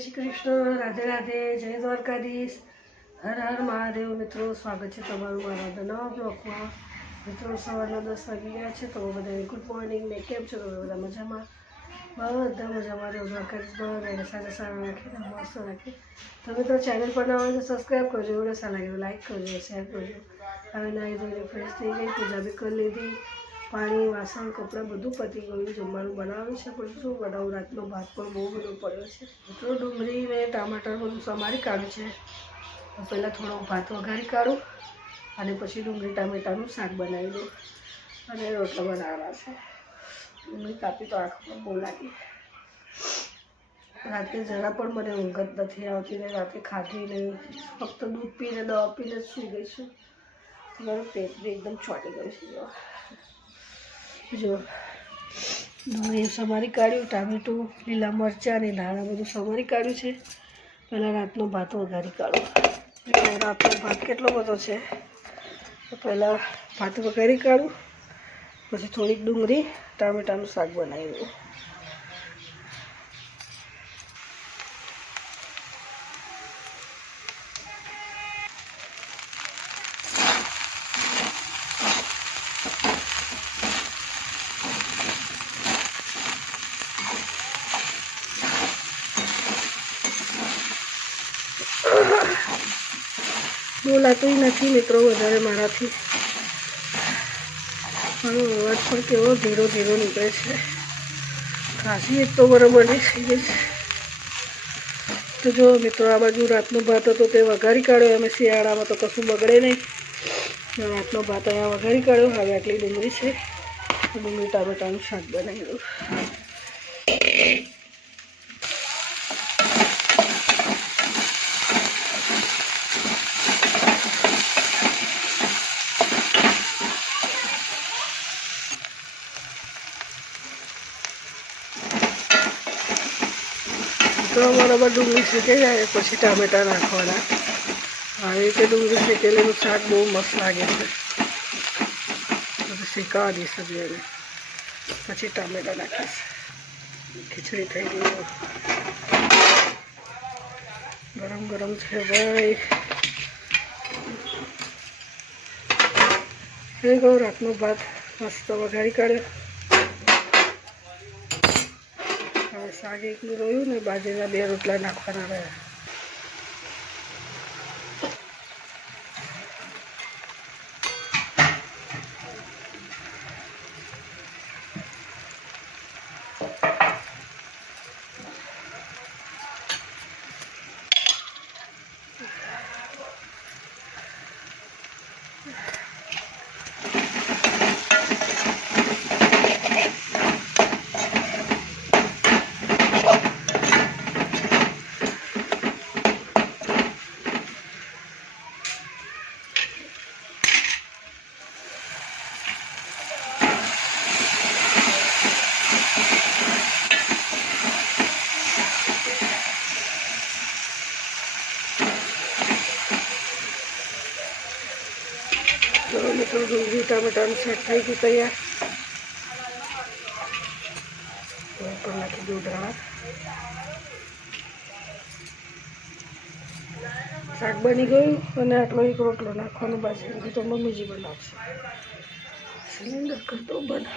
શ્રી કૃષ્ણ, રાધે રાધે, જય દ્વારકાધીશ. હર હર મહાદેવ. મિત્રો, સ્વાગત છે તમારું મારા નવા બ્લોકમાં. મિત્રો, સવારના દસ વાગી ગયા છે. તમે બધાને ગુડ મોર્નિંગ ને કેમ છો તમે બધા મજામાં? બધા મજામાં. રહ્યો દ્વારકાધીશ. બધાને સારા સારા રાખે, મસ્ત રાખે. તમે તો ચેનલ પર ના હોય સબસ્ક્રાઈબ કરજો. વીડિયો સારા લાગે લાઈક કરજો શેર કરજો. હવે નાહી ધોઈને ફ્રેશ થઈ ગઈ, પૂજા બી કરી લીધી. પાણી, વાસણ, કપડાં બધું પતી ગયું. જમવાનું બનાવ્યું છે પણ શું બનાવું? રાતનો ભાત પણ બહુ બધો પડ્યો છે. એટલો ડુંગળી ને ટામેટર બધું સમારી કાઢું છે. હું પહેલાં થોડો ભાત વઘારી કાઢું અને પછી ડુંગળી, ટામેટાનું શાક બનાવી દઉં અને રોટલા બનાવવાના છે. ડુંગળી કાપી તો આંખમાં બહુ લાગી. રાતે જરા પણ મને ઊંઘ જ નથી આવતી ને રાતે ખાધી નહીં ફક્ત દૂધ પીને દવા પીને જ સૂઈ ગઈ છું. મારું પેટ બી એકદમ ચોટી ગયું છે. જો. ડુંગળી સમારી કાઢ્યું, ટામેટું, લીલા મરચાં અને ધાણા બધું સમારી કાઢ્યું છે. પહેલાં રાતનો ભાત વઘારી કાઢો. રાતનો ભાત કેટલો બધો છે? પહેલાં ભાત વઘારી કાઢું, પછી થોડીક ડુંગળી, ટામેટાનું શાક બનાવી દઉં બોલાતું નથી મિત્રો વધારે મારાથી. મારો અવાજ પણ કેવો ધીરો ધીરો નીકળે છે. ખાંસી એક તો બરાબર થઈ ગઈ છે. તો જો મિત્રો આ બાજુ રાતનો ભાત હતો તે વઘારી કાઢ્યો. અમે શિયાળામાં તો કશું બગડે નહીં. રાતનો ભાત અહીંયા વઘારી કાઢ્યો. હવે આટલી ડુંગળી છે. ડુંગળી ટામેટાનું શાક બનાવી દઉં તો બરાબર ડુંગળી શેકાઈ જાય પછી ટામેટાં નાખવાના. આવી રીતે ડુંગળી શેકેલીનું શાક બહુ મસ્ત લાગે છે. શેકાવા દઈશ એને. પછી ટામેટાં નાખીશ. ખીચડી થઈ ગઈ ગરમ ગરમ છે ભાઈ. એ કહું રાતનો ભાત. મસ્ત વઘારી કાઢ્યો હવે શાક એકલું રહ્યું ને બાજરીના બે રોટલા નાખવાના રહ્યા. મિત્રો ડુંગળી ટામેટાનું શાક થઈ ગયું તૈયાર. પણ નાખી દઉં ધાણા શાક બની ગયું અને આટલો એક રોટલો નાખવાનો બાકી નથી તો મમ્મીજી બનાવશે. સિલિન્ડર કરતો બંધ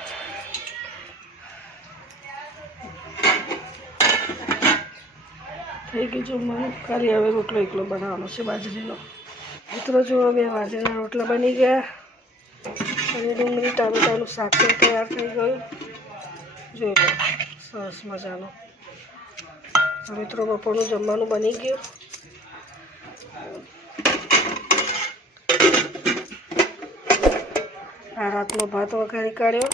થઈ ગયું જમવાનું ખાલી હવે રોટલો એકલો બનાવવાનો છે બાજરીનો. મિત્રો જો હવે બાજરીના રોટલા બની ગયા. અને ડુંગળી ટામેટાનું શાક પણ તૈયાર થઈ ગયું. જોઈ લો, સરસ મજાનું. મિત્રો બપોરનું જમવાનું બની ગયું. આ રાતનો ભાત વઘારી કાઢ્યો.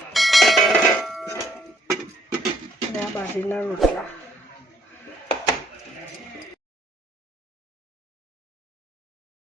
અને આ બાજરીના રોટલા.